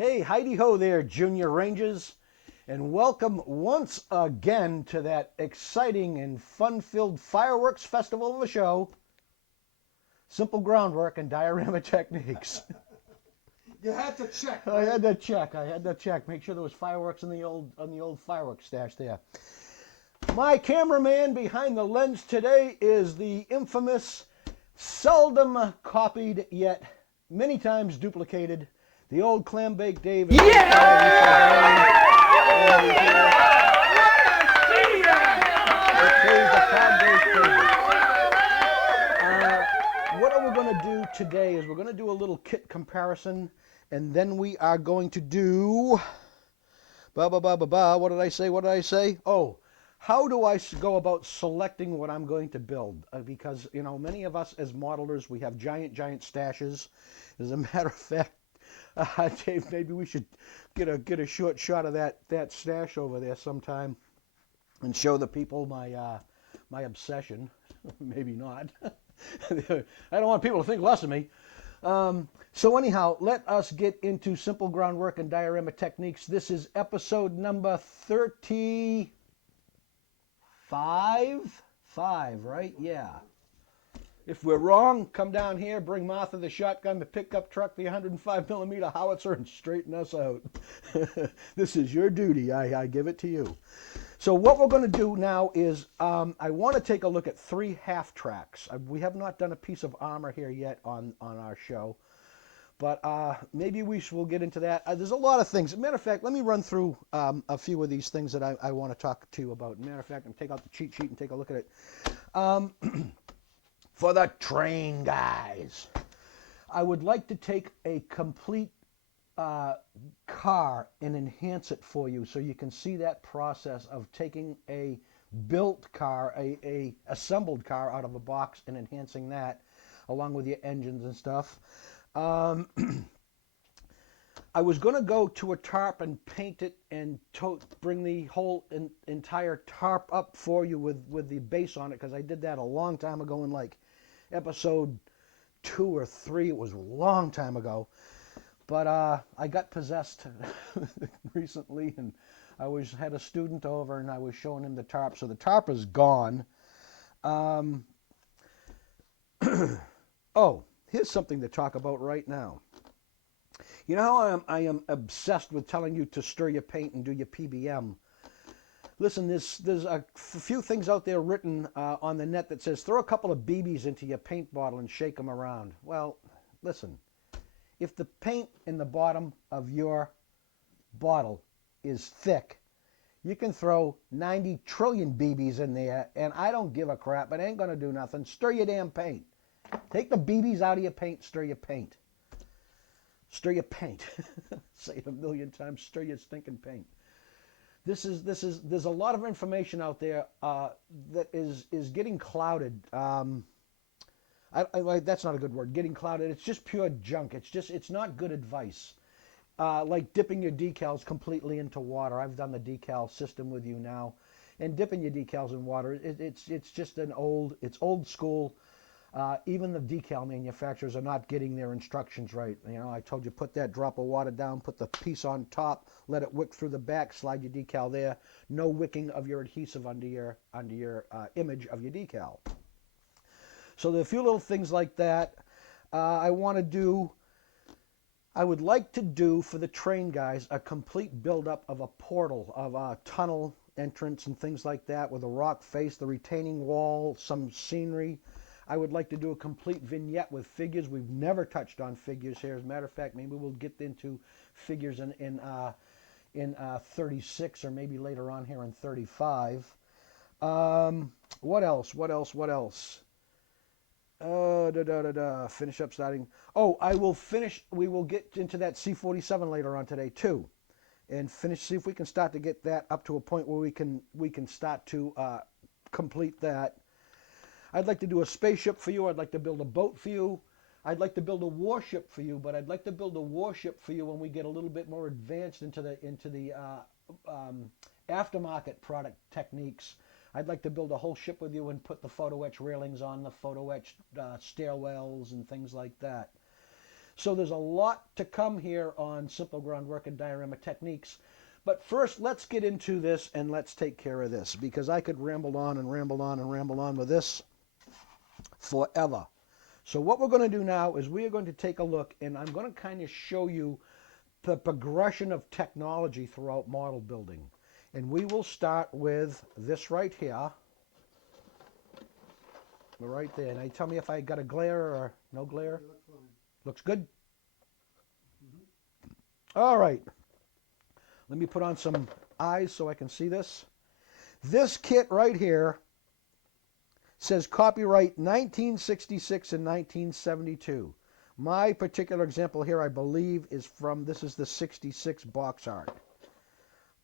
Hey, Heidi Ho there, Junior Rangers, and welcome once again to that exciting and fun-filled fireworks festival of a show, Simple Groundwork and Diorama Techniques. You had to check, I right? had to check, make sure there was fireworks in the old fireworks stash there. My cameraman behind the lens today is the infamous, seldom copied yet many times duplicated, the old clam bake Dave. What we're going to do today is we're going to do a little kit comparison, and then we are going to do what did I say? Oh, how do I go about selecting what I'm going to build? Because, you know, many of us as modelers, we have giant stashes. As a matter of fact, Dave, maybe we should get a short shot of that stash over there sometime and show the people my obsession. Maybe not. I don't want people to think less of me. So anyhow, let us get into Simple Groundwork and Diorama Techniques. This is episode number 35. Five, right? Yeah. If we're wrong, come down here, bring Martha the shotgun, the pickup truck, the 105 millimeter howitzer, and straighten us out. This is your duty. I give it to you. So what we're going to do now is I want to take a look at 3 half tracks. We have not done a piece of armor here yet on our show, but maybe we'll get into that. There's a lot of things. As a matter of fact, let me run through a few of these things that I want to talk to you about. As a matter of fact, I'm going to take out the cheat sheet and take a look at it. For the train guys, I would like to take a complete car and enhance it for you so you can see that process of taking a built car, a assembled car out of a box and enhancing that along with your engines and stuff. I was going to go to a tarp and paint it and bring the whole entire tarp up for you with the base on it, because I did that a long time ago in like episode 2 or 3. It was a long time ago. But I got possessed recently, and I had a student over, and I was showing him the tarp. So the tarp is gone. Oh, here's something to talk about right now. You know how I am obsessed with telling you to stir your paint and do your PBM. Listen, there's a few things out there written on the net that says throw a couple of BBs into your paint bottle and shake them around. Well, listen. If the paint in the bottom of your bottle is thick, you can throw 90 trillion BBs in there, and I don't give a crap. It ain't going to do nothing. Stir your damn paint. Take the BBs out of your paint, stir your paint. Stir your paint. Say it a million times, stir your stinking paint. There's a lot of information out there that is getting clouded. That's not a good word. Getting clouded. It's just pure junk. It's not good advice. Like dipping your decals completely into water. I've done the decal system with you now, and dipping your decals in water. It's just it's old school. Even the decal manufacturers are not getting their instructions right. You know, I told you put that drop of water down, put the piece on top, let it wick through the back, slide your decal there. No wicking of your adhesive under your image of your decal. So there are a few little things like that. I would like to do for the train guys a complete buildup of a portal, of a tunnel entrance and things like that with a rock face, the retaining wall, some scenery. I would like to do a complete vignette with figures. We've never touched on figures here. As a matter of fact, maybe we'll get into figures in 36 or maybe later on here in 35. What else? Finish up starting. Oh, we will get into that C-47 later on today too, and see if we can start to get that up to a point where we can start to complete that. I'd like to do a spaceship for you. I'd like to build a boat for you. I'd like to build a warship for you, but I'd like to build a warship for you when we get a little bit more advanced into the aftermarket product techniques. I'd like to build a whole ship with you and put the photo etch railings on, the photo etch stairwells and things like that. So there's a lot to come here on simple groundwork and diorama techniques. But first, let's get into this and let's take care of this, because I could ramble on and ramble on and ramble on with this forever. So what we're going to do now is we are going to take a look, and I'm going to kind of show you the progression of technology throughout model building. And we will start with this right here. Right there. Now you tell me if I got a glare or no glare. Looks good? All right. Let me put on some eyes so I can see this. This kit right here says copyright 1966 and 1972. My particular example here, I believe, is from, this is the 66 box art.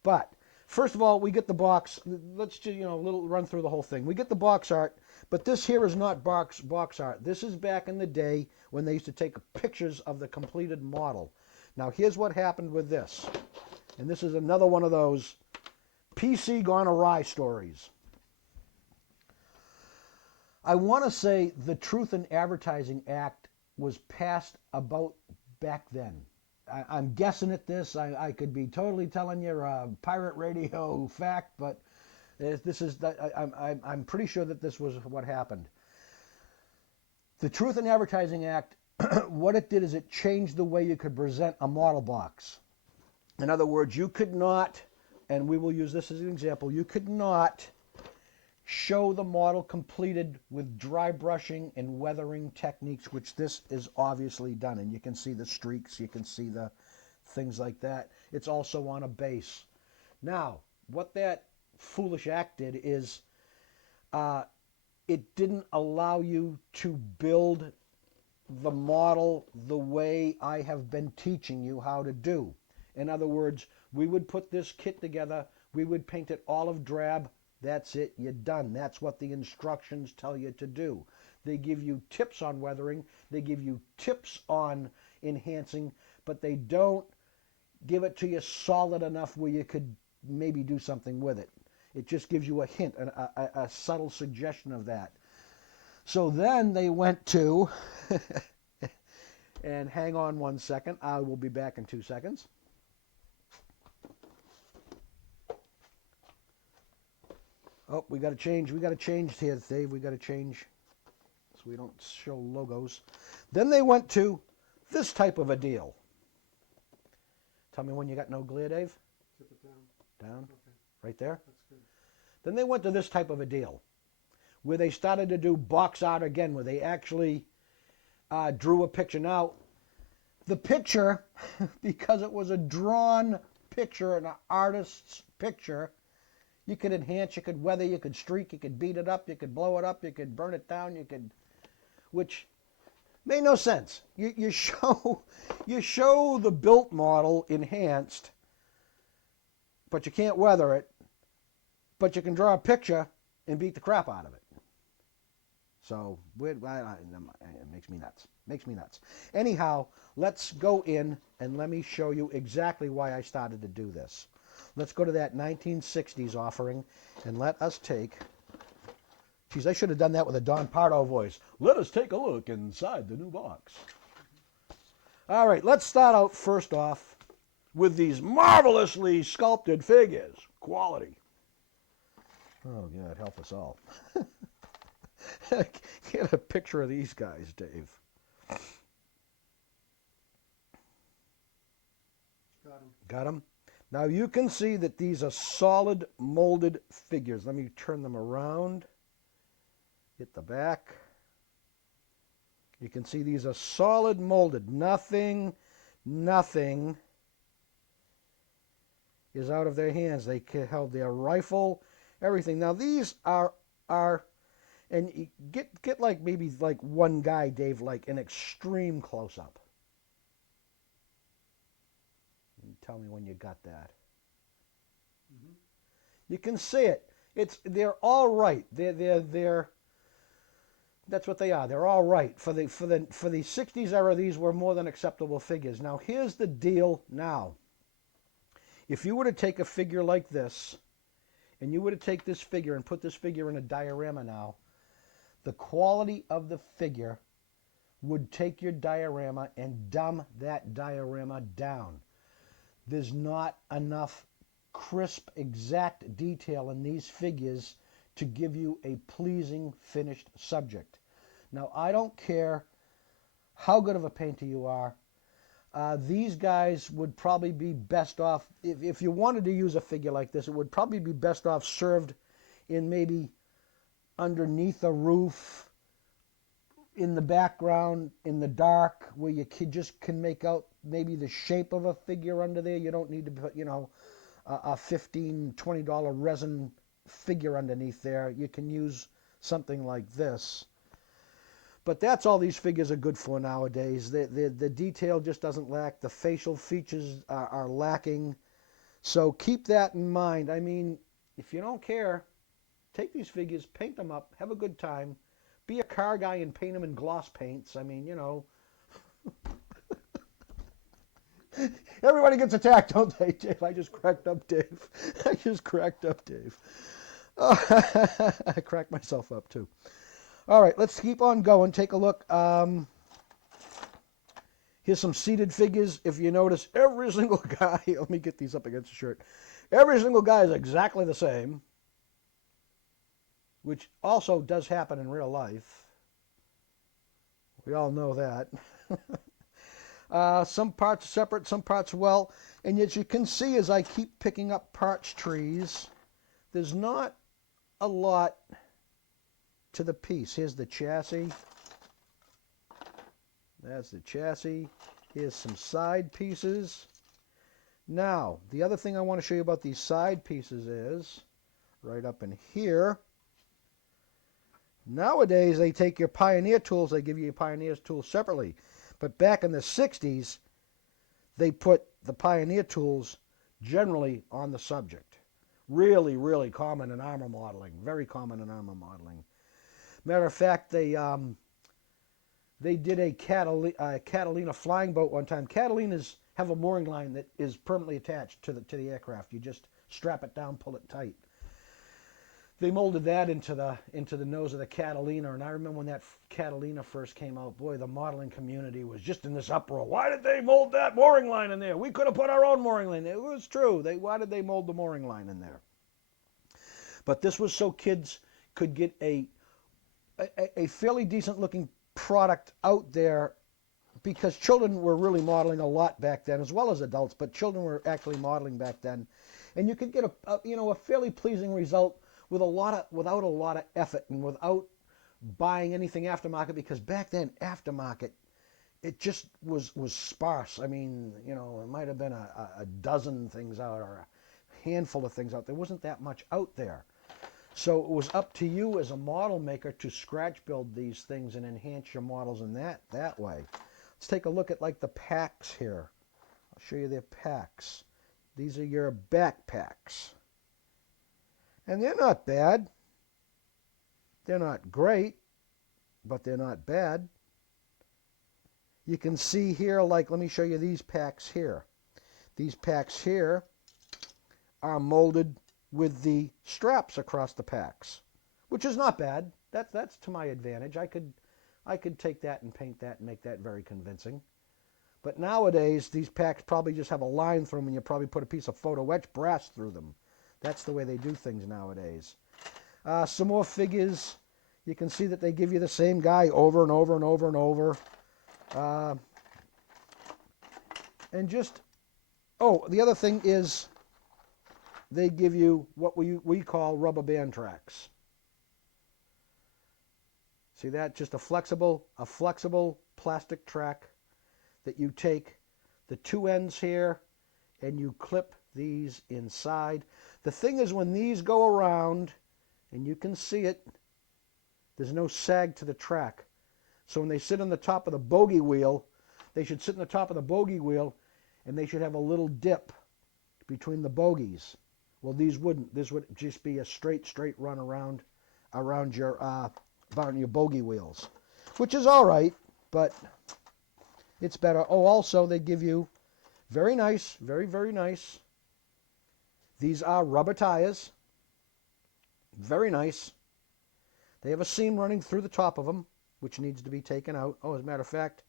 But first of all, we get the box. Let's just, little run through the whole thing. We get the box art, but this here is not box art. This is back in the day when they used to take pictures of the completed model. Now, here's what happened with this. And this is another one of those PC gone awry stories. I want to say the Truth in Advertising Act was passed about back then. I'm guessing at this. I could be totally telling you a pirate radio fact, but this is I'm pretty sure that this was what happened. The Truth in Advertising Act, what it did is it changed the way you could present a model box. In other words, you could not, and we will use this as an example, you could not show the model completed with dry brushing and weathering techniques, which this is obviously done. And you can see the streaks, you can see the things like that. It's also on a base. Now, what that foolish act did is it didn't allow you to build the model the way I have been teaching you how to do. In other words, we would put this kit together, we would paint it olive drab. That's it, you're done. That's what the instructions tell you to do. They give you tips on weathering, they give you tips on enhancing, but they don't give it to you solid enough where you could maybe do something with it. It just gives you a hint, a subtle suggestion of that. So then they went to, and hang on 1 second, I will be back in 2 seconds. Oh, we got to change here, Dave. We got to change so we don't show logos. Then they went to this type of a deal. Tell me when you got no glare, Dave. Tip it down. Down? Okay. Right there? That's good. Then they went to this type of a deal where they started to do box art again, where they actually drew a picture. Now, the picture, because it was a drawn picture, an artist's picture, you could enhance, you could weather, you could streak, you could beat it up, you could blow it up, you could burn it down, which made no sense. You show the built model enhanced, but you can't weather it, but you can draw a picture and beat the crap out of it. So it makes me nuts. Makes me nuts. Anyhow, let's go in and let me show you exactly why I started to do this. Let's go to that 1960s offering and let us take, geez, I should have done that with a Don Pardo voice. Let us take a look inside the new box. All right, let's start out first off with these marvelously sculpted figures. Quality. Oh, God, help us all. Get a picture of these guys, Dave. Got them? Now you can see that these are solid molded figures. Let me turn them around. Hit the back. You can see these are solid molded. Nothing is out of their hands. They held their rifle, everything. Now these are and you get like maybe like one guy, Dave, like an extreme close-up. Tell me when you got that. Mm-hmm. You can see it. They're all right. They're that's what they are. They're all right. For the 60s era, these were more than acceptable figures. Now here's the deal now. If you were to take a figure like this, and you were to take this figure and put this figure in a diorama now, the quality of the figure would take your diorama and dumb that diorama down. There's not enough crisp, exact detail in these figures to give you a pleasing finished subject. Now, I don't care how good of a painter you are. These guys would probably be best off, if you wanted to use a figure like this, it would probably be best off served in maybe underneath a roof, in the background, in the dark, where you just can make out maybe the shape of a figure under there. You don't need to put, a $15, $20 resin figure underneath there. You can use something like this. But that's all these figures are good for nowadays. The detail just doesn't lack. The facial features are lacking. So keep that in mind. I mean, if you don't care, take these figures, paint them up, have a good time. Be a car guy and paint them in gloss paints. I mean, everybody gets attacked, don't they, Dave? I just cracked up, Dave. I just cracked up, Dave. Oh, I cracked myself up, too. All right, let's keep on going. Take a look. Here's some seated figures. If you notice, every single guy, let me get these up against the shirt. Every single guy is exactly the same, which also does happen in real life. We all know that. Some parts separate, some parts well. And as you can see, as I keep picking up parts trees, there's not a lot to the piece. Here's the chassis. That's the chassis. Here's some side pieces. Now, the other thing I want to show you about these side pieces is, right up in here, nowadays they take your Pioneer tools, they give you your Pioneer tools separately. But back in the 60s, they put the Pioneer tools generally on the subject. Really, really common in armor modeling. Very common in armor modeling. Matter of fact, they did a Catalina flying boat one time. Catalinas have a mooring line that is permanently attached to the aircraft. You just strap it down, pull it tight. They molded that into the nose of the Catalina, and I remember when that Catalina first came out, boy, the modeling community was just in this uproar. Why did they mold that mooring line in there? We could have put our own mooring line. It was true. Why did they mold the mooring line in there? But this was so kids could get a fairly decent looking product out there, because children were really modeling a lot back then, as well as adults, but children were actually modeling back then. And you could get a fairly pleasing result without a lot of effort and without buying anything aftermarket, because back then aftermarket, it just was sparse. I mean, it might have been a dozen things out or a handful of things out. There wasn't that much out there. So it was up to you as a model maker to scratch build these things and enhance your models in that way. Let's take a look at like the packs here. I'll show you their packs. These are your backpacks. And they're not bad. They're not great, but they're not bad. You can see here, like, let me show you these packs here. These packs here are molded with the straps across the packs, which is not bad. That's to my advantage. I could take that and paint that and make that very convincing. But nowadays, these packs probably just have a line through them, and you probably put a piece of photo etch brass through them. That's the way they do things nowadays. Some more figures. You can see that they give you the same guy over and over and over and over. And just, the other thing is they give you what we call rubber band tracks. See that? Just a flexible plastic track that you take the two ends here and you clip these inside. The thing is, when these go around, and you can see it, there's no sag to the track. So when they sit on the top of the bogey wheel, they should sit on the top of the bogey wheel, and they should have a little dip between the bogies. Well, these wouldn't. This would just be a straight run around your bogey wheels, which is all right, but it's better. Also they give you very nice, very, very nice. These are rubber tires. Very nice. They have a seam running through the top of them, which needs to be taken out. Oh, as a matter of fact,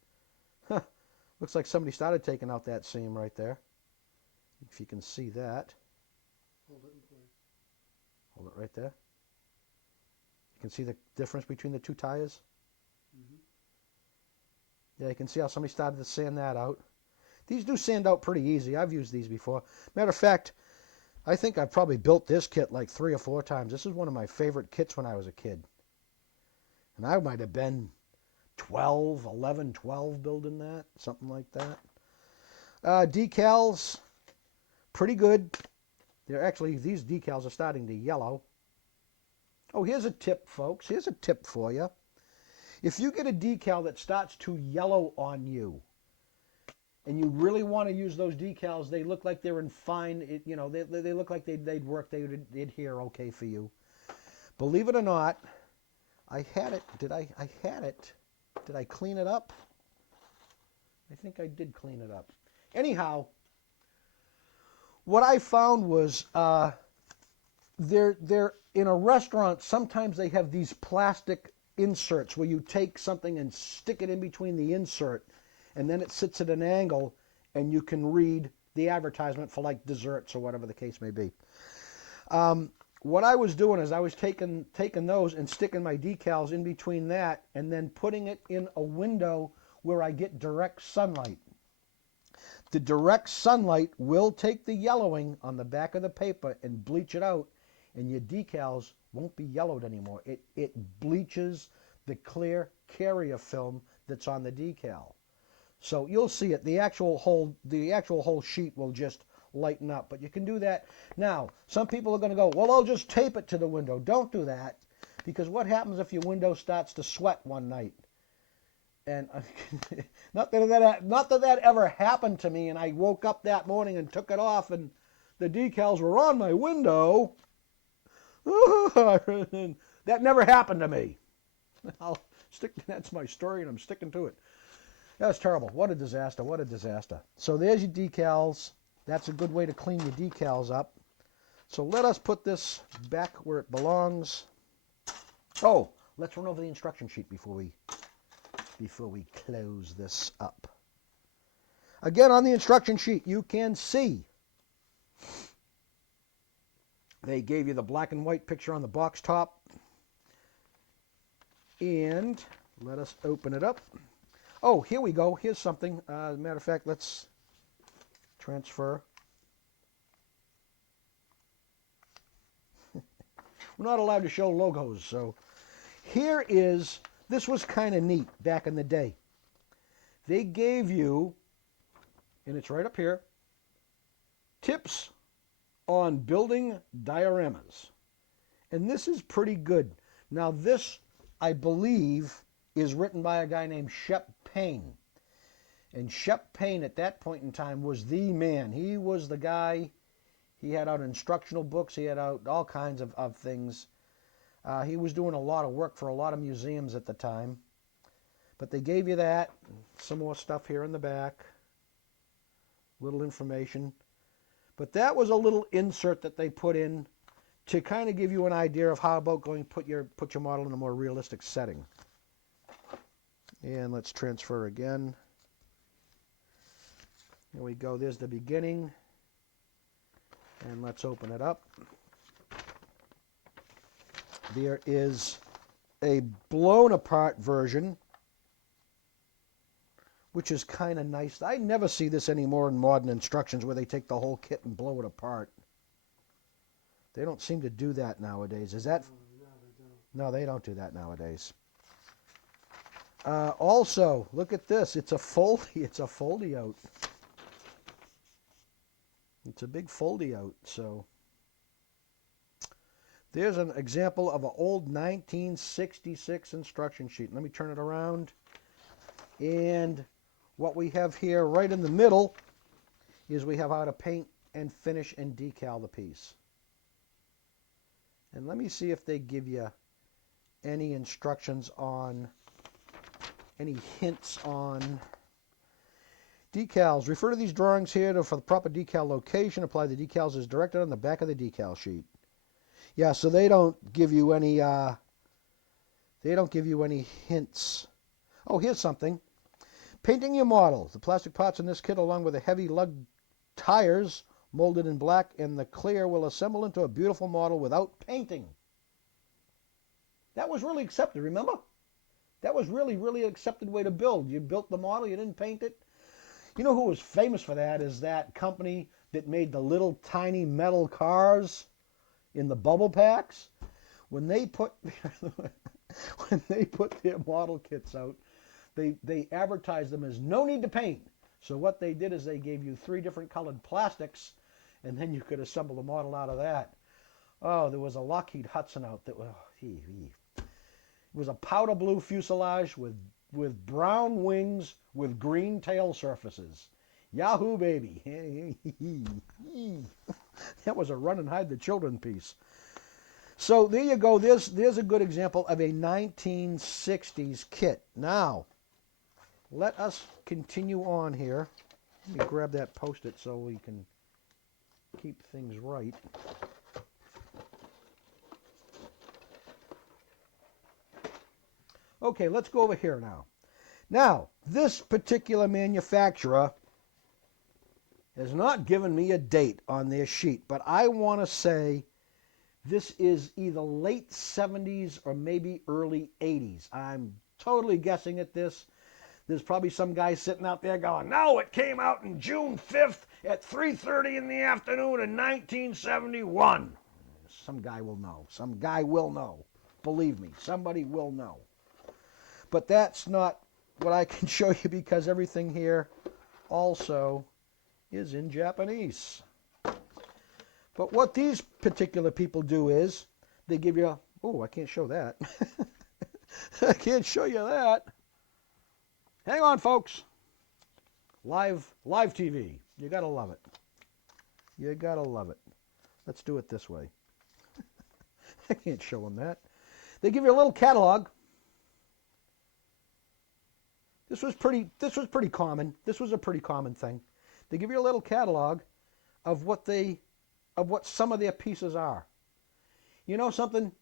looks like somebody started taking out that seam right there. If you can see that. Hold it in place. Hold it right there. You can see the difference between the two tires? Yeah, you can see how somebody started to sand that out. These do sand out pretty easy. I've used these before. Matter of fact, I think I've probably built this kit like 3 or 4 times. This is one of my favorite kits when I was a kid. And I might have been 11, 12 building that, something like that. Decals, pretty good. They're actually, these decals are starting to yellow. Oh, here's a tip, folks. Here's a tip for you. If you get a decal that starts to yellow on you, and you really want to use those decals, they look like they're in fine, they look like they'd work, they'd adhere okay for you. Believe it or not, I had it. Did I had it. Did I clean it up? I think I did clean it up. Anyhow, what I found was they're in a restaurant, sometimes they have these plastic inserts where you take something and stick it in between the insert, and then it sits at an angle, and you can read the advertisement for like desserts or whatever the case may be. What I was doing is I was taking those and sticking my decals in between that, and then putting it in a window where I get direct sunlight. The direct sunlight will take the yellowing on the back of the paper and bleach it out, and your decals won't be yellowed anymore. It bleaches the clear carrier film that's on the decal. So you'll see it. The actual whole sheet will just lighten up. But you can do that. Now, some people are going to go, well, I'll just tape it to the window. Don't do that, because what happens if your window starts to sweat one night? And not that that ever happened to me, and I woke up that morning and took it off, and the decals were on my window. That never happened to me. That's my story, and I'm sticking to it. That's terrible. What a disaster. What a disaster. So there's your decals. That's a good way to clean your decals up. So let us put this back where it belongs. Oh, let's run over the instruction sheet before we close this up. Again, on the instruction sheet, you can see they gave you the black and white picture on the box top. And let us open it up. Oh, here we go. Here's something. As a matter of fact, let's transfer. We're not allowed to show logos, so this was kind of neat back in the day. They gave you, and it's right up here, tips on building dioramas. And this is pretty good. Now this, I believe, is written by a guy named Shep Payne. And Shep Payne at that point in time was the man. He was the guy. He had out instructional books. He had out all kinds of things. He was doing a lot of work for a lot of museums at the time. But they gave you that. Some more stuff here in the back. Little information. But that was a little insert that they put in to kind of give you an idea of how about going put your model in a more realistic setting. And let's transfer again. Here we go. There's the beginning. And let's open it up. There is a blown apart version, which is kind of nice. I never see this anymore in modern instructions where they take the whole kit and blow it apart. They don't seem to do that nowadays. Is that? No, they don't do that nowadays. Also, look at this. It's a foldy-out. It's a big foldy-out. So there's an example of an old 1966 instruction sheet. Let me turn it around. And what we have here right in the middle is we have how to paint and finish and decal the piece. And let me see if they give you any instructions on, any hints on decals. Refer to these drawings here for the proper decal location. Apply the decals as directed on the back of the decal sheet. Yeah, so they don't give you any They don't give you any hints. Oh, here's something. Painting your model. The plastic parts in this kit, along with the heavy lug tires molded in black and the clear, will assemble into a beautiful model without painting. That was really accepted, remember? That was really an accepted way to build. You built the model, you didn't paint it. You know who was famous for that is that company that made the little tiny metal cars in the bubble packs. When they put when they put their model kits out, they advertised them as no need to paint. So what they did is they gave you 3 different colored plastics, and then you could assemble a model out of that. Oh, there was a Lockheed Hudson out that it was a powder blue fuselage with brown wings with green tail surfaces. Yahoo, baby. That was a run and hide the children piece. So there you go. There's a good example of a 1960s kit. Now, let us continue on here. Let me grab that Post-it so we can keep things right. Okay, let's go over here now. Now, this particular manufacturer has not given me a date on their sheet, but I want to say this is either late 70s or maybe early 80s. I'm totally guessing at this. There's probably some guy sitting out there going, no, it came out in June 5th at 3:30 in the afternoon in 1971. Some guy will know. Some guy will know. Believe me, somebody will know. But that's not what I can show you because everything here also is in Japanese. But what these particular people do is they give you, oh, I can't show that. I can't show you that. Hang on, folks. Live TV. You got to love it. You got to love it. Let's do it this way. I can't show them that. They give you a little catalog. This was pretty common. This was a pretty common thing. They give you a little catalog of what some of their pieces are. You know something?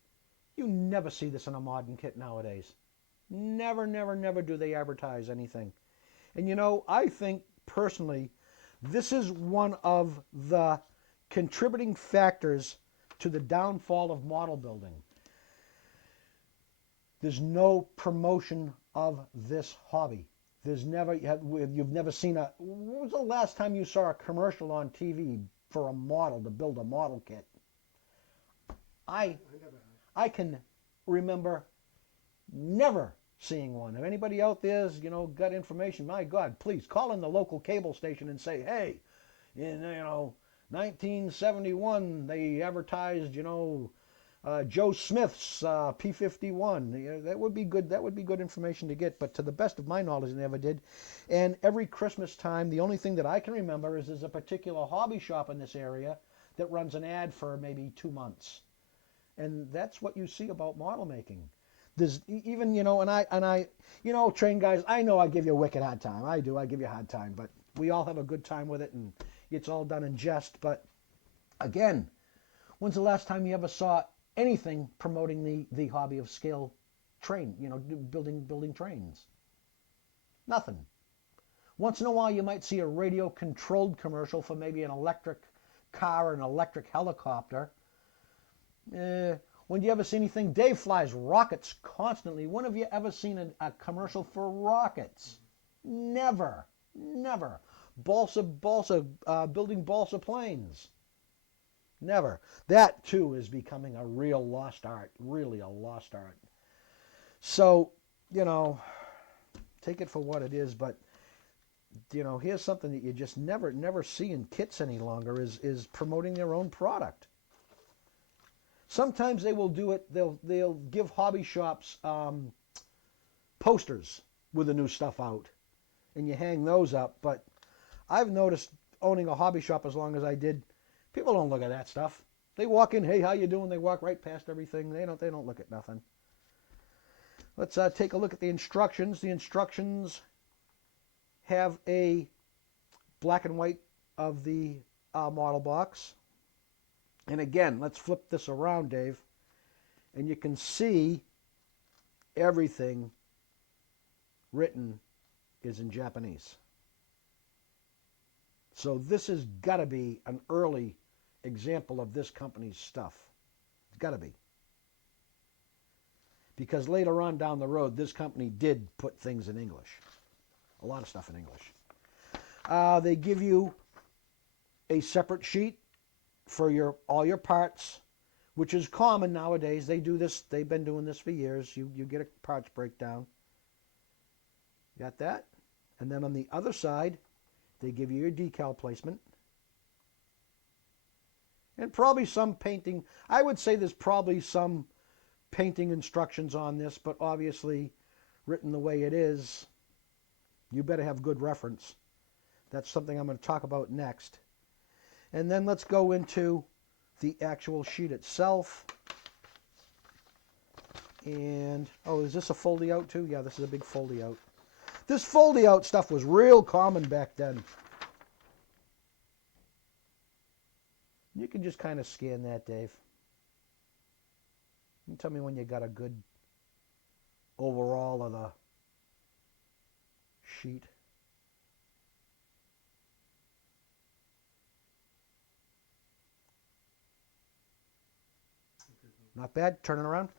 You never see this in a modern kit nowadays. Never do they advertise anything. And you know, I think personally, this is one of the contributing factors to the downfall of model building. There's no promotion of this hobby. You've never seen when was the last time you saw a commercial on TV for a model to build a model kit? I can remember never seeing one. If anybody out there's, got information, my God, please call in the local cable station and say, hey, in 1971 they advertised, Joe Smith's P-51. That would be good. That would be good information to get. But to the best of my knowledge, they never did. And every Christmas time, the only thing that I can remember is there's a particular hobby shop in this area that runs an ad for maybe 2 months, and that's what you see about model making. There's even and I train guys. I know I give you a wicked hard time. I do. I give you a hard time, but we all have a good time with it, and it's all done in jest. But again, when's the last time you ever saw anything promoting the hobby of scale building trains? Nothing. Once in a while you might see a radio controlled commercial for maybe an electric car or an electric helicopter. When do you ever see anything? Dave flies rockets constantly. When have you ever seen a commercial for rockets? Never. Building balsa planes. Never. That too is becoming a real lost art, really a lost art. So, take it for what it is, but here's something that you just never see in kits any longer is promoting their own product. Sometimes they will do it, they'll give hobby shops posters with the new stuff out, and you hang those up, but I've noticed owning a hobby shop as long as I did, people don't look at that stuff. They walk in, hey, how you doing? They walk right past everything. They don't look at nothing. Let's take a look at the instructions. The instructions have a black and white of the model box. And again, let's flip this around, Dave. And you can see everything written is in Japanese. So this has got to be an early example of this company's stuff. It's got to be. Because later on down the road, this company did put things in English. A lot of stuff in English. They give you a separate sheet for all your parts, which is common nowadays. They do this. They've been doing this for years. You get a parts breakdown. Got that? And then on the other side, they give you your decal placement. And probably some painting. I would say there's probably some painting instructions on this, but obviously written the way it is, you better have good reference. That's something I'm going to talk about next. And then let's go into the actual sheet itself. And, oh, is this a foldy out too? Yeah, this is a big foldy out. This foldy out stuff was real common back then. You can just kind of scan that, Dave. You tell me when you got a good overall of the sheet. Not bad. Turn it around.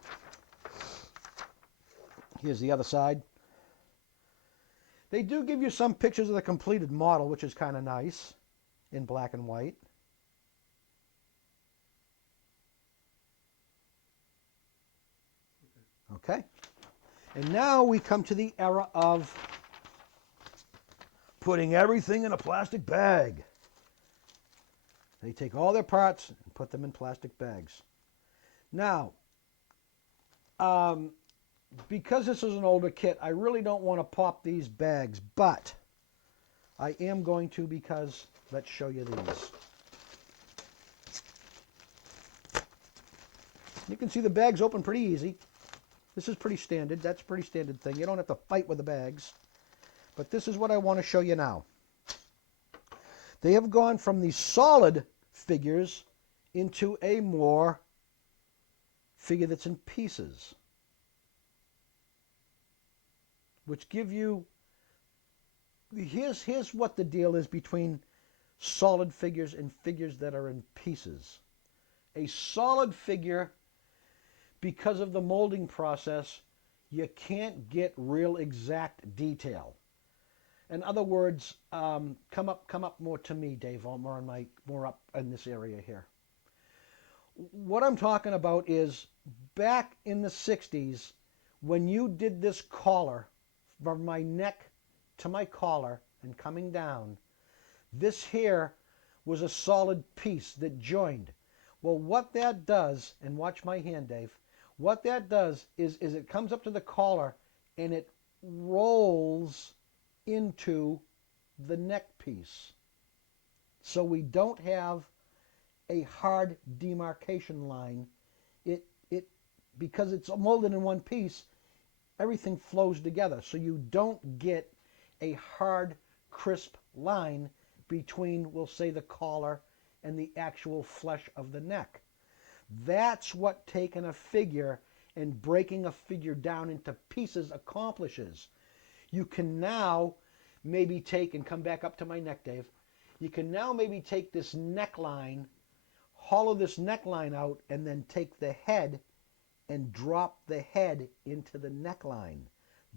Here's the other side. They do give you some pictures of the completed model, which is kind of nice, in black and white. Okay. And now we come to the era of putting everything in a plastic bag. They take all their parts and put them in plastic bags. Now, because this is an older kit, I really don't want to pop these bags, but I am going to because let's show you these. You can see the bags open pretty easy. This is pretty standard. That's a pretty standard thing. You don't have to fight with the bags. But this is what I want to show you now. They have gone from the solid figures into a more figure that's in pieces, which give you, here's what the deal is between solid figures and figures that are in pieces. A solid figure, because of the molding process, you can't get real exact detail. In other words, come up more to me, Dave, more up in this area here. What I'm talking about is back in the 60s, when you did this collar from my neck to my collar and coming down, this here was a solid piece that joined. Well, what that does, and watch my hand, Dave, what that does is it comes up to the collar and it rolls into the neck piece. So we don't have a hard demarcation line. Because it's molded in one piece, everything flows together. So you don't get a hard, crisp line between, we'll say, the collar and the actual flesh of the neck. That's what taking a figure and breaking a figure down into pieces accomplishes. You can now maybe take, and come back up to my neck, Dave, you can now maybe take this neckline, hollow this neckline out, and then take the head and drop the head into the neckline.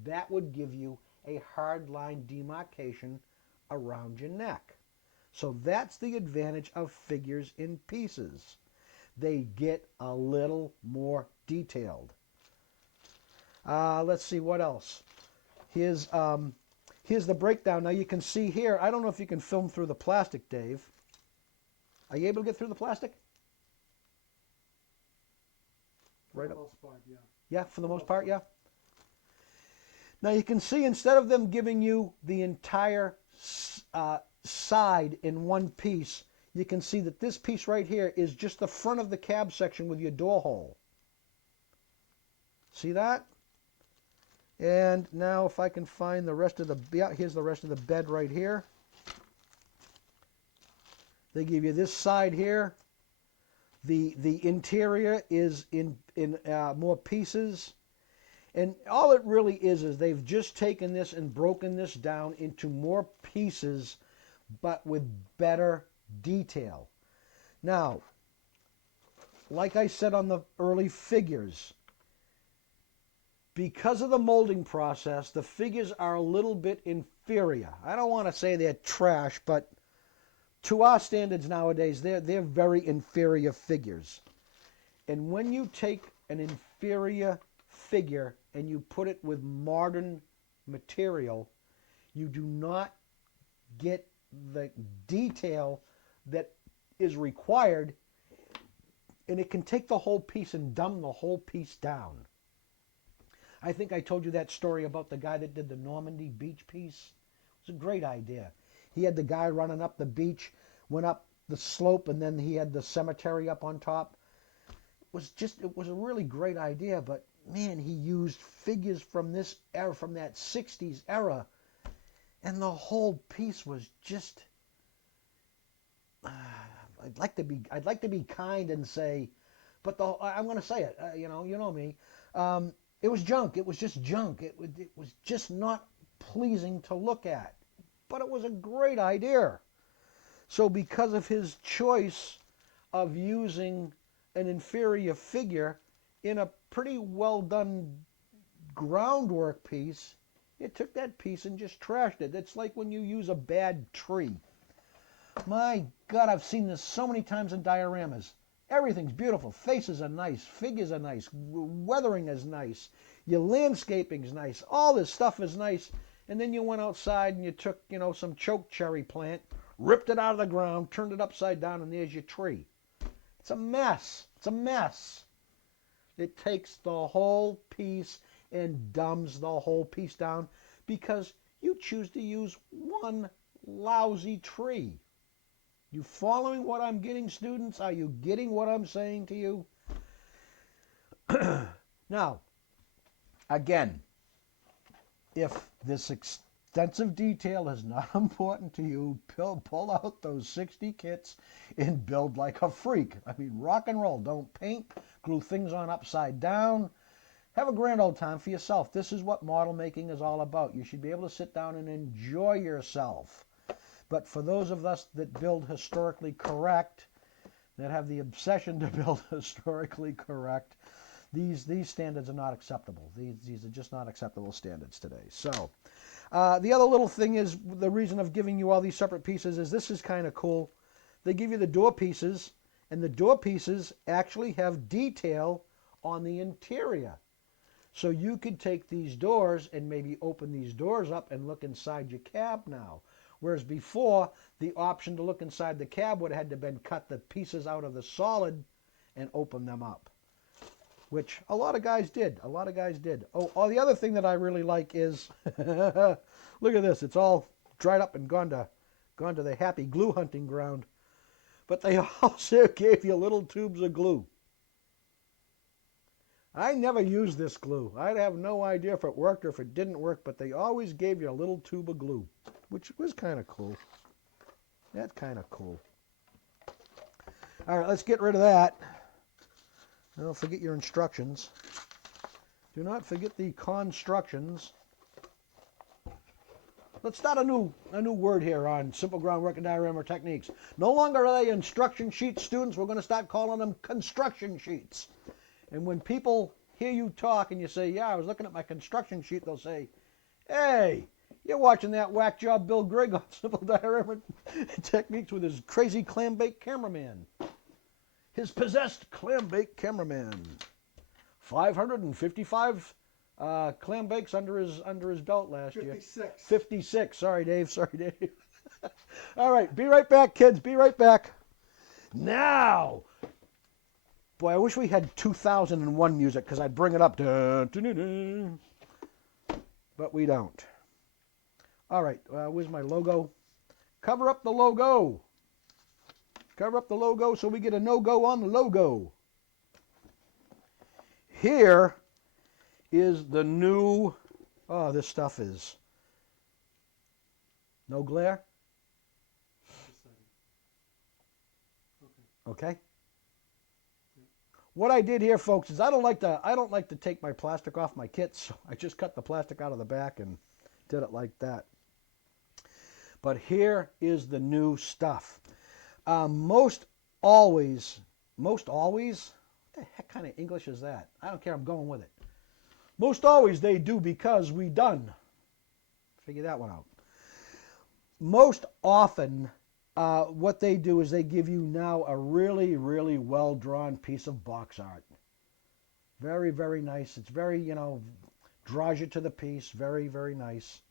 That would give you a hard line demarcation around your neck. So that's the advantage of figures in pieces. They get a little more detailed. Let's see what else. Here's the breakdown. Now you can see here, I don't know if you can film through the plastic, Dave. Are you able to get through the plastic? Right up. Yeah, for the most part, yeah. Now you can see, instead of them giving you the entire side in one piece, you can see that this piece right here is just the front of the cab section with your door hole. See that? And now if I can find the rest of the, yeah, here's the rest of the bed right here. They give you this side here. The interior is in more pieces. And all it really is they've just taken this and broken this down into more pieces, but with better detail. Now, like I said on the early figures, because of the molding process, the figures are a little bit inferior. I don't want to say they're trash, but to our standards nowadays, they're very inferior figures. And when you take an inferior figure and you put it with modern material, you do not get the detail that is required, and it can take the whole piece and dumb the whole piece down. I think I told you that story about the guy that did the Normandy beach piece. It was a great idea. He had the guy running up the beach, went up the slope, and then he had the cemetery up on top. It was a really great idea, but man, he used figures from this era, from that 60s era, and the whole piece was just I'd like to be kind and say, but I'm going to say it. You know me. It was junk. It was just junk. It was just not pleasing to look at. But it was a great idea. So because of his choice of using an inferior figure in a pretty well done groundwork piece, it took that piece and just trashed it. It's like when you use a bad tree. My God, I've seen this so many times in dioramas. Everything's beautiful. Faces are nice. Figures are nice. Weathering is nice. Your landscaping's nice. All this stuff is nice. And then you went outside and you took, some choke cherry plant, ripped it out of the ground, turned it upside down, and there's your tree. It's a mess. It's a mess. It takes the whole piece and dumbs the whole piece down because you choose to use one lousy tree. You following what I'm getting, students? Are you getting what I'm saying to you? Now, again, if this extensive detail is not important to you, pull out those 60 kits and build like a freak. I mean, rock and roll. Don't paint, glue things on upside down. Have a grand old time for yourself. This is what model making is all about. You should be able to sit down and enjoy yourself. But for those of us that build historically correct, that have the obsession to build historically correct, these standards are not acceptable. These are just not acceptable standards today. So the other little thing is, the reason of giving you all these separate pieces is this is kind of cool. They give you the door pieces, and the door pieces actually have detail on the interior. So you could take these doors and maybe open these doors up and look inside your cab now. Whereas before, the option to look inside the cab would have had to been cut the pieces out of the solid and open them up, which a lot of guys did. A lot of guys did. Oh, the other thing that I really like is, look at this. It's all dried up and gone to the happy glue hunting ground. But they also gave you little tubes of glue. I never used this glue. I'd have no idea if it worked or if it didn't work, but they always gave you a little tube of glue, which was kind of cool. That's kind of cool. All right, let's get rid of that. Don't forget your instructions. Do not forget the constructions. Let's start a new word here on Simple Groundwork and Diorama Techniques. No longer are they instruction sheets, students. We're going to start calling them construction sheets. And when people hear you talk and you say, yeah, I was looking at my construction sheet, they'll say, hey, you're watching that whack job Bill Grigg on Simple Diorama Techniques with his crazy clam bake cameraman. His possessed clam bake cameraman. 555 clam bakes under his belt last year. 56. 56. Sorry, Dave. All right, be right back, kids. Be right back. Now, boy, I wish we had 2001 music because I'd bring it up. Dun, dun, dun, dun. But we don't. All right, where's my logo? Cover up the logo. Cover up the logo so we get a no-go on the logo. Here is the new, this stuff is, no glare? Okay. what I did here, folks, is I don't like to take my plastic off my kits, so I just cut the plastic out of the back and did it like that. But here is the new stuff. Most always, what the heck kind of English is that? I don't care, I'm going with it. Most always they do because we done. Figure that one out. Most often, what they do is they give you now a really, really well-drawn piece of box art. Very, very nice. It's very, draws you to the piece. Very, very nice.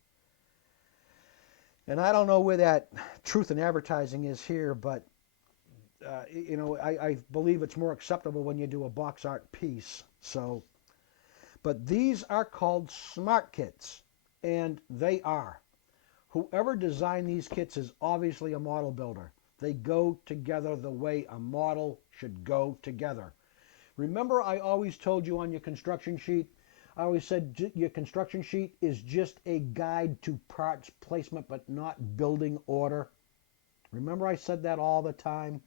And I don't know where that truth in advertising is here, but, I believe it's more acceptable when you do a box art piece. So, but these are called smart kits, and they are. Whoever designed these kits is obviously a model builder. They go together the way a model should go together. Remember, I always told you on your construction sheet, I always said your construction sheet is just a guide to parts placement, but not building order. Remember I said that all the time?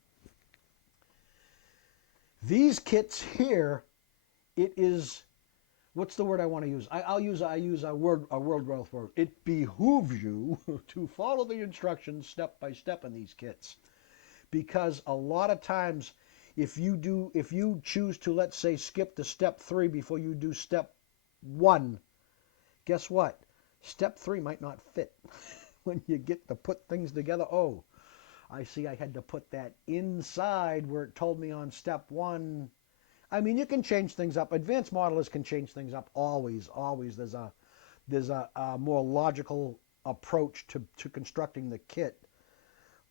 These kits here, it is, what's the word I want to use? I use a word growth word. It behooves you to follow the instructions step by step in these kits, because a lot of times, if you choose to, let's say, skip to step 3 before you do step 1, guess what? Step 3 might not fit when you get to put things together. Oh, I see I had to put that inside where it told me on step 1. I mean, you can change things up. Advanced modelers can change things up always. There's a more logical approach to constructing the kit.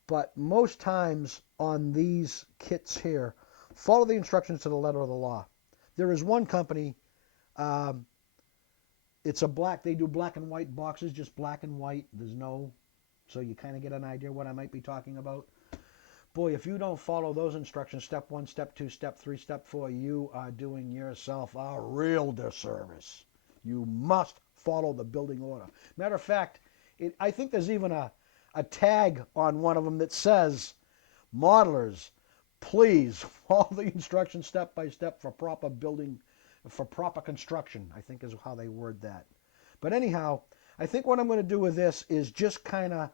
But most times on these kits here, follow the instructions to the letter of the law. There is one company, they do black and white boxes, just black and white. So you kind of get an idea what I might be talking about. Boy, if you don't follow those instructions, step 1, step 2, step 3, step 4, you are doing yourself a real disservice. You must follow the building order. Matter of fact, I think there's even a tag on one of them that says, modelers, please follow the instructions step by step for proper building, for proper construction, I think is how they word that. But anyhow, I think what I'm going to do with this is just kind of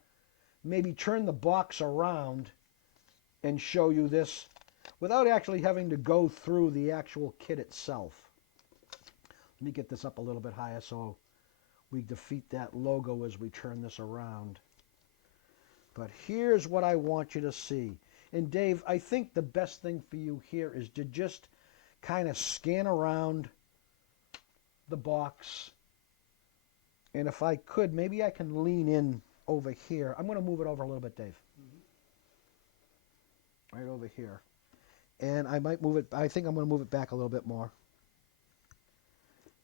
maybe turn the box around and show you this without actually having to go through the actual kit itself. Let me get this up a little bit higher so we defeat that logo as we turn this around. But here's what I want you to see. And Dave, I think the best thing for you here is to just kind of scan around the box. And if I could, maybe I can lean in over here. I'm going to move it over a little bit, Dave. Right over here. And I might move it, I think I'm going to move it back a little bit more.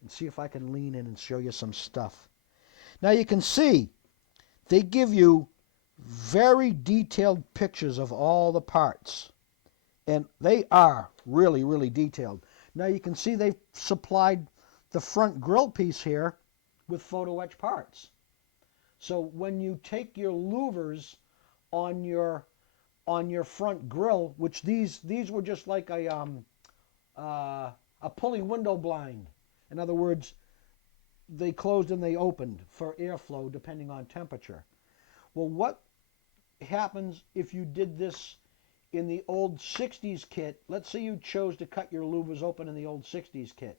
And see if I can lean in and show you some stuff. Now you can see, they give you very detailed pictures of all the parts. And they are really, really detailed. Now you can see they've supplied the front grill piece here with photo etch parts. So when you take your louvers on your front grill, which these were just like a pulley window blind. In other words, they closed and they opened for airflow depending on temperature. Well, what happens if you did this in the old 60s kit? Let's say you chose to cut your louvers open in the old 60s kit.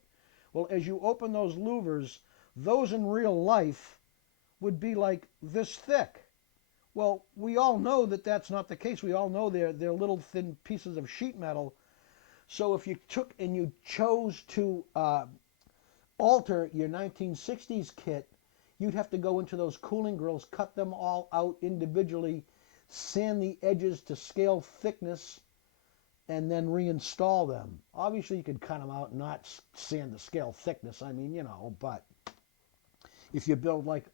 Well, as you open those louvers, those in real life would be like this thick. Well, we all know that that's not the case. We all know they're little thin pieces of sheet metal. So if you took and you chose to alter your 1960s kit, you'd have to go into those cooling grills, cut them all out individually, sand the edges to scale thickness, and then reinstall them. Obviously, you could cut them out and not sand the scale thickness. I mean, but if you build like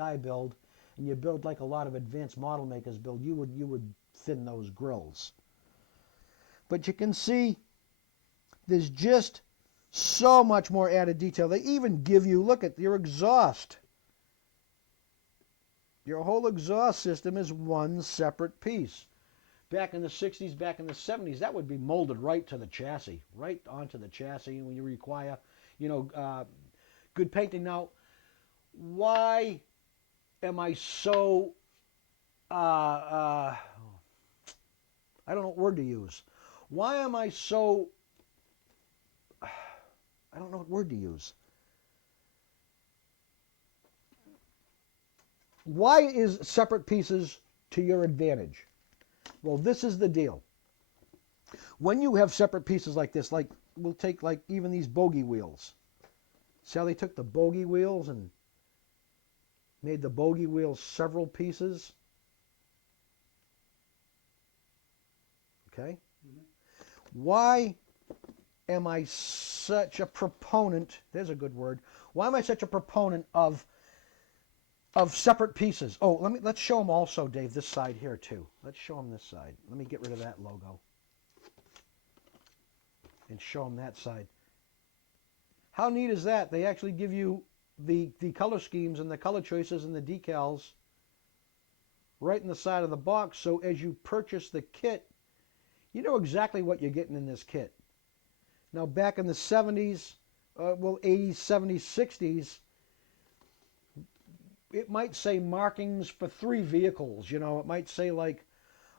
I build, and you build like a lot of advanced model makers build, you would thin those grills. But you can see there's just so much more added detail. They even give you, look at your exhaust. Your whole exhaust system is one separate piece. back in the 60s, back in the 70s, that would be molded right to the chassis, right onto the chassis. When you require, good painting. Now, why am I so, I don't know what word to use. Why am I so, I don't know what word to use. Why is separate pieces to your advantage? Well, this is the deal. When you have separate pieces like this, like we'll take like even these bogey wheels. See how they took the bogey wheels and made the bogey wheels several pieces? Okay? Why am I such a proponent, there's a good word, why am I such a proponent of separate pieces? Oh, let's show them also, Dave, this side here too. Let's show them this side. Let me get rid of that logo and show them that side. How neat is that? They actually give you the color schemes and the color choices and the decals right in the side of the box, so as you purchase the kit, you know exactly what you're getting in this kit. Now, back in the 70s, 80s, 70s, 60s, it might say markings for 3 vehicles. It might say like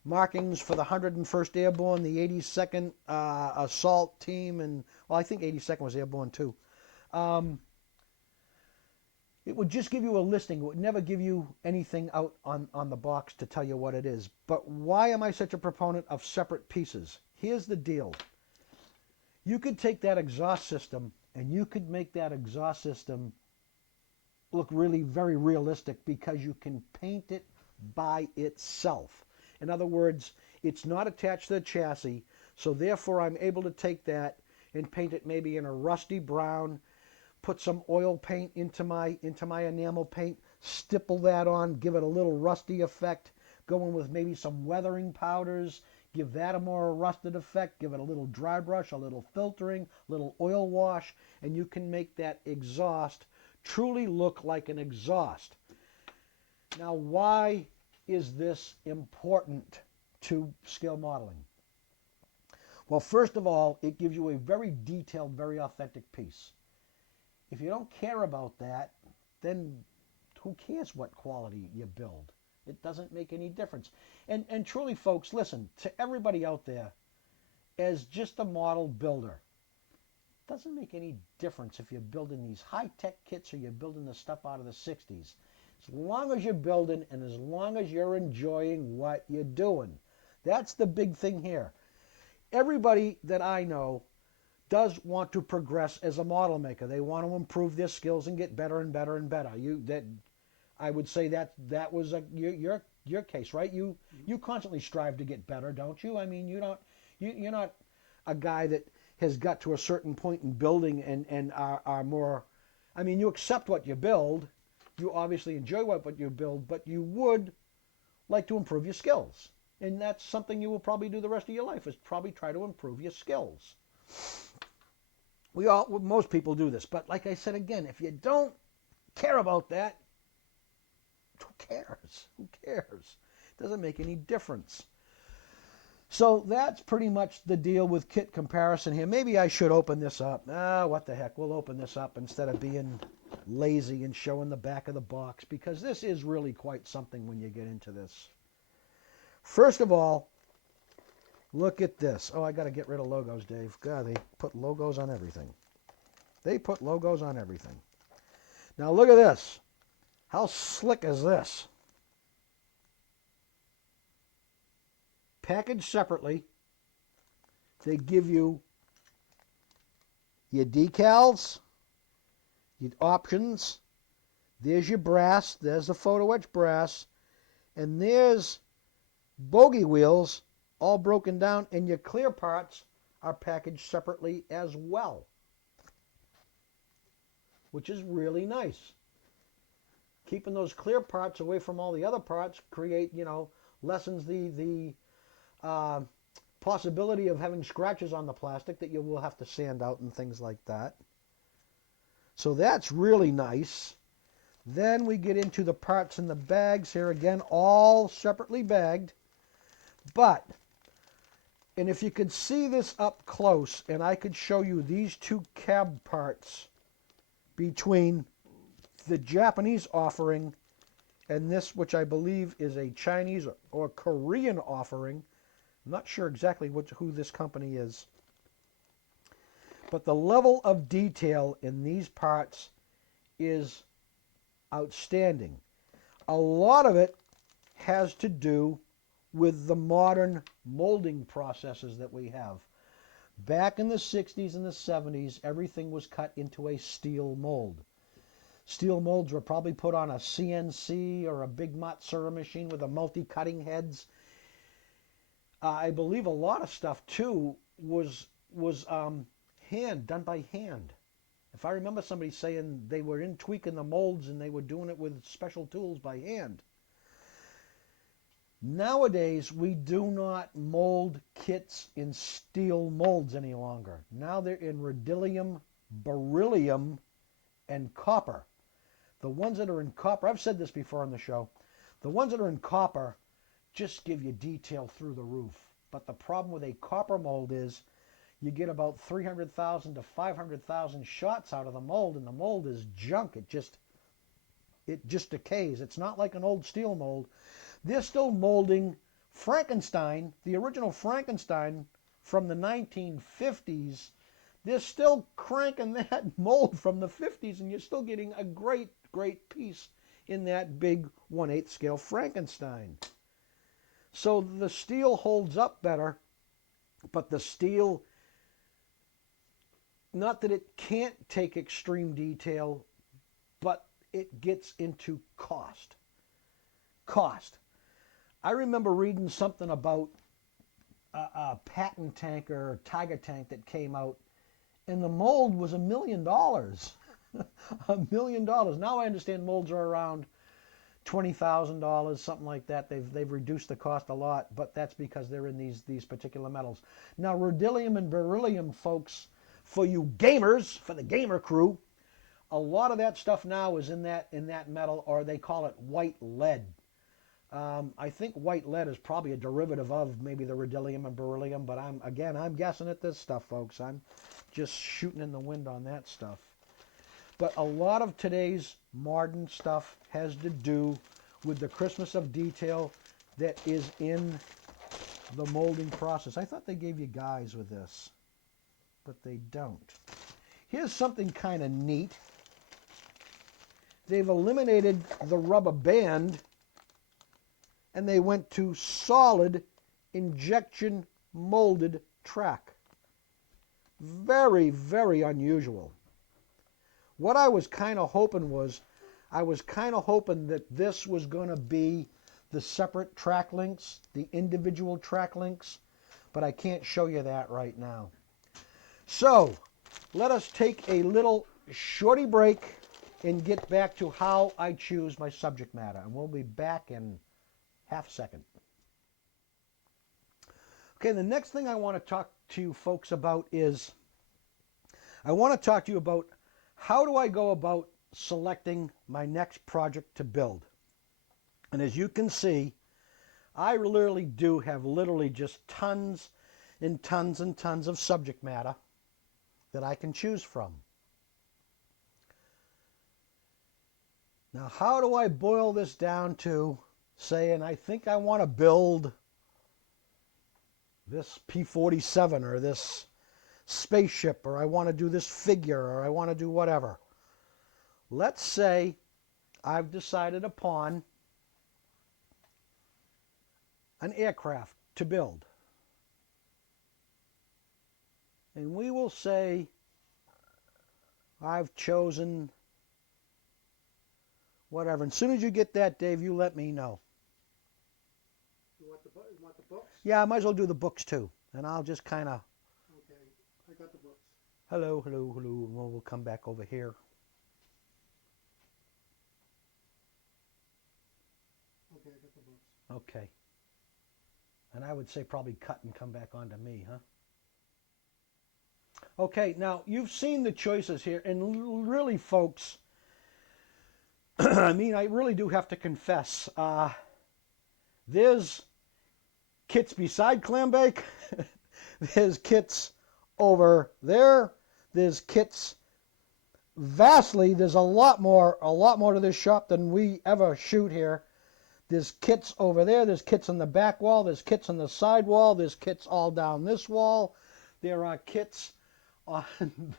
markings for the 101st Airborne, the 82nd Assault Team, and, well, I think 82nd was Airborne too. It would just give you a listing. It would never give you anything out on the box to tell you what it is. But why am I such a proponent of separate pieces? Here's the deal. You could take that exhaust system and you could make that exhaust system look really very realistic because you can paint it by itself. In other words, it's not attached to the chassis, so therefore I'm able to take that and paint it maybe in a rusty brown, put some oil paint into my enamel paint, stipple that on, give it a little rusty effect, go in with maybe some weathering powders, give that a more rusted effect, give it a little dry brush, a little filtering, a little oil wash, and you can make that exhaust truly look like an exhaust. Now, why is this important to scale modeling? Well, first of all, it gives you a very detailed, very authentic piece. If you don't care about that, then who cares what quality you build? It doesn't make any difference. And truly, folks, listen, to everybody out there, as just a model builder, it doesn't make any difference if you're building these high-tech kits or you're building the stuff out of the 60s. As long as you're building and as long as you're enjoying what you're doing. That's the big thing here. Everybody that I know does want to progress as a model maker. They want to improve their skills and get better and better and better. I would say that was your case, right? You constantly strive to get better, don't you? I mean, you're not a guy that has got to a certain point in building and are more. I mean, you accept what you build. You obviously enjoy what you build, but you would like to improve your skills. And that's something you will probably do the rest of your life, is probably try to improve your skills. Most people do this, but like I said again, if you don't care about that, who cares? Who cares? It doesn't make any difference. So that's pretty much the deal with kit comparison here. Maybe I should open this up. What the heck? We'll open this up instead of being lazy and showing the back of the box, because this is really quite something when you get into this. First of all, look at this. Oh, I got to get rid of logos, Dave. God, they put logos on everything. They put logos on everything. Now look at this. How slick is this? Packaged separately, they give you your decals, your options. There's your brass. There's the photo etch brass. And there's bogey wheels all broken down, and your clear parts are packaged separately as well, which is really nice. Keeping those clear parts away from all the other parts lessens the possibility of having scratches on the plastic that you will have to sand out and things like that. So that's really nice. Then we get into the parts in the bags here again, all separately bagged. But And if you could see this up close, and I could show you these two cab parts between the Japanese offering and this, which I believe is a Chinese or Korean offering. I'm not sure exactly who this company is. But the level of detail in these parts is outstanding. A lot of it has to do with the modern molding processes that we have. Back in the 60s and the 70s, everything was cut into a steel mold. Steel molds were probably put on a CNC or a big Matsura machine with a multi-cutting heads. I believe a lot of stuff too was done by hand. If I remember somebody saying they were tweaking the molds and they were doing it with special tools by hand. Nowadays, we do not mold kits in steel molds any longer. Now they're in rhodium, beryllium, and copper. The ones that are in copper, I've said this before on the show, the ones that are in copper just give you detail through the roof. But the problem with a copper mold is you get about 300,000 to 500,000 shots out of the mold, and the mold is junk. It just decays. It's not like an old steel mold. They're still molding Frankenstein, the original Frankenstein from the 1950s. They're still cranking that mold from the 50s, and you're still getting a great, great piece in that big 1/8 scale Frankenstein. So the steel holds up better, but the steel, not that it can't take extreme detail, but it gets into cost. Cost. I remember reading something about a patent tank or Tiger tank that came out, and the mold was $1 million. $1 million. Now I understand molds are around $20,000, something like that. They've reduced the cost a lot, but that's because they're in these particular metals. Now, rhodium and beryllium, folks, for you gamers, for the gamer crew, a lot of that stuff now is in that metal, or they call it white lead. I think white lead is probably a derivative of maybe the rhodium and beryllium, but I'm guessing at this stuff, folks. I'm just shooting in the wind on that stuff. But a lot of today's modern stuff has to do with the Christmas of detail that is in the molding process. I thought they gave you guys with this, but they don't. Here's something kind of neat. They've eliminated the rubber band, and they went to solid injection molded track. Very, very unusual. What I was kind of hoping that this was going to be the separate track links, the individual track links, but I can't show you that right now. So let us take a little shorty break and get back to how I choose my subject matter, and we'll be back in half a second. Okay, the next thing I want to talk to you folks about is I want to talk to you about how do I go about selecting my next project to build. And as you can see, I literally do have just tons and tons and tons of subject matter that I can choose from. Now, how do I boil this down to saying I think I want to build this P-47 or this spaceship, or I want to do this figure, or I want to do whatever. Let's say I've decided upon an aircraft to build. And we will say I've chosen whatever. And as soon as you get that, Dave, you let me know. You want the books? Yeah, I might as well do the books too. And I'll just kind of... Okay, I got the books. Hello, hello, hello. And we'll come back over here. Okay, I got the books. Okay. And I would say probably cut and come back onto me, huh? Okay, now you've seen the choices here. And really, folks, I mean, I really do have to confess. There's kits beside clam bake, There's kits over there. There's kits vastly. There's a lot more to this shop than we ever shoot here. There's kits over there. There's kits on the back wall. There's kits on the side wall. There's kits all down this wall. There are kits on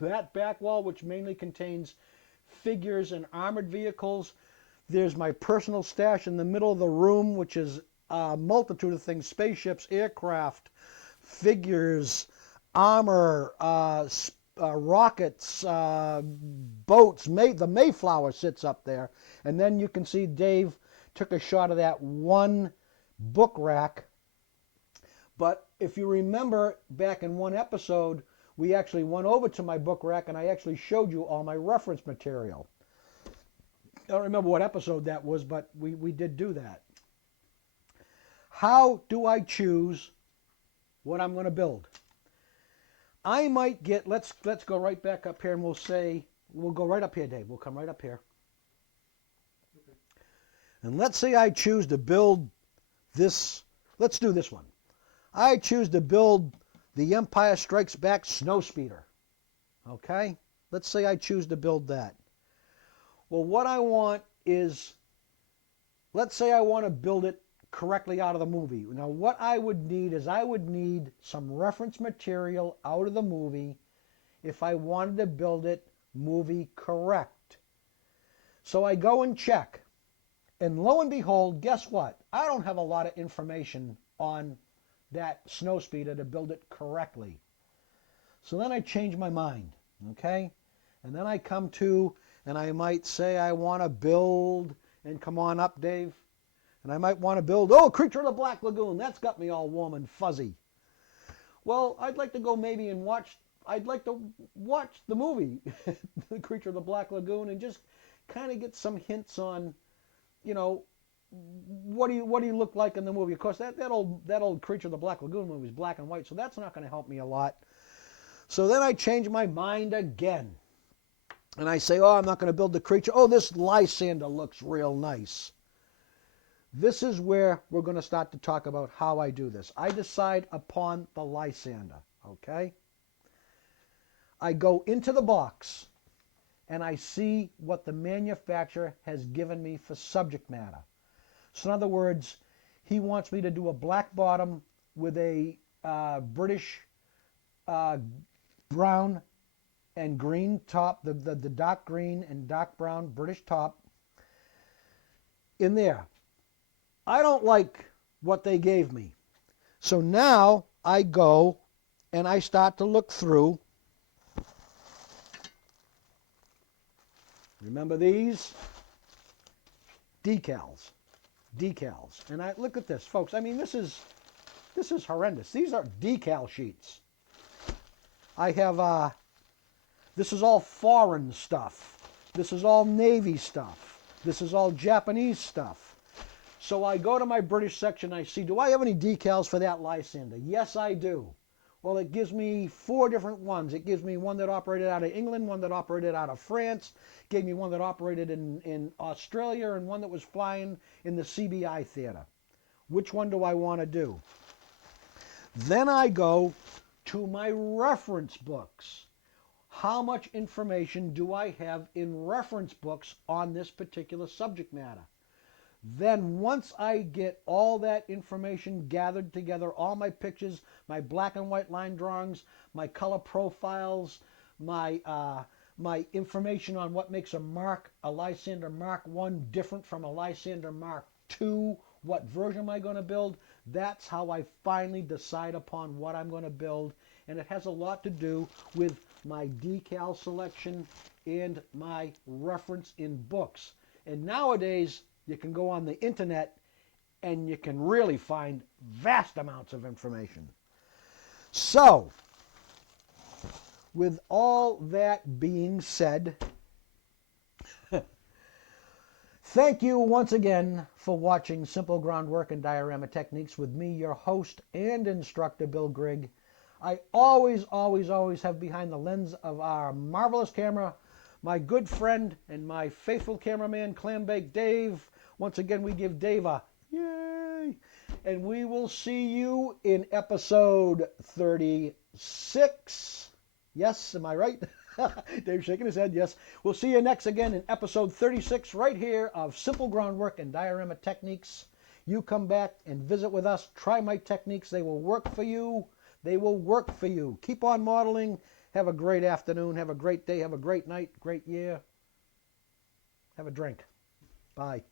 that back wall, which mainly contains figures and armored vehicles. There's my personal stash in the middle of the room, which is a multitude of things: spaceships, aircraft, figures, armor, rockets, boats. The Mayflower sits up there. And then you can see Dave took a shot of that one book rack. But if you remember back in one episode, we actually went over to my book rack and I actually showed you all my reference material. I don't remember what episode that was, but we did do that. How do I choose what I'm going to build? I might get, let's go right back up here and we'll go right up here, Dave. We'll come right up here. Okay. And let's say I choose to build this, let's do this one. I choose to build the Empire Strikes Back Snowspeeder. Okay? Let's say I choose to build that. Well, what I want is, let's say I want to build it correctly out of the movie. Now, what I would need is I would need some reference material out of the movie if I wanted to build it movie correct. So I go and check. And lo and behold, guess what? I don't have a lot of information on that Snowspeeder to build it correctly. So then I change my mind, okay? And then I come to, and I might say I want to build, and come on up, Dave. And I might want to build, Creature of the Black Lagoon. That's got me all warm and fuzzy. Well, I'd like to go maybe and I'd like to watch the movie, The Creature of the Black Lagoon, and just kind of get some hints on, what do you look like in the movie? Of course, that old Creature of the Black Lagoon movie is black and white, so that's not going to help me a lot. So then I change my mind again. And I say, I'm not going to build the creature. This Lysander looks real nice. This is where we're going to start to talk about how I do this. I decide upon the Lysander, okay? I go into the box and I see what the manufacturer has given me for subject matter. So in other words, he wants me to do a black bottom with a British brown and green top, the dark green and dark brown British top in there. I don't like what they gave me. So now I go and I start to look through. Remember these? Decals. And I look at this, folks. I mean, this is horrendous. These are decal sheets. I have this is all foreign stuff. This is all Navy stuff. This is all Japanese stuff. So I go to my British section, I see, do I have any decals for that Lysander? Yes, I do. Well, it gives me 4 different ones. It gives me one that operated out of England, one that operated out of France, gave me one that operated in Australia, and one that was flying in the CBI theater. Which one do I want to do? Then I go to my reference books. How much information do I have in reference books on this particular subject matter? Then once I get all that information gathered together, all my pictures, my black and white line drawings, my color profiles, my information on what makes a Lysander Mark I different from a Lysander Mark II, what version am I going to build, that's how I finally decide upon what I'm going to build. And it has a lot to do with my decal selection and my reference in books. And nowadays, you can go on the internet and you can really find vast amounts of information. So, with all that being said, thank you once again for watching Simple Groundwork and Diorama Techniques with me, your host and instructor, Bill Grigg. I always have behind the lens of our marvelous camera my good friend and my faithful cameraman, Clambake Dave. Once again, we give Dave a yay. And we will see you in episode 36. Yes, am I right? Dave's shaking his head. Yes. We'll see you next again in episode 36 right here of Simple Groundwork and Diorama Techniques. You come back and visit with us. Try my techniques. They will work for you. They will work for you. Keep on modeling. Have a great afternoon. Have a great day. Have a great night. Great year. Have a drink. Bye.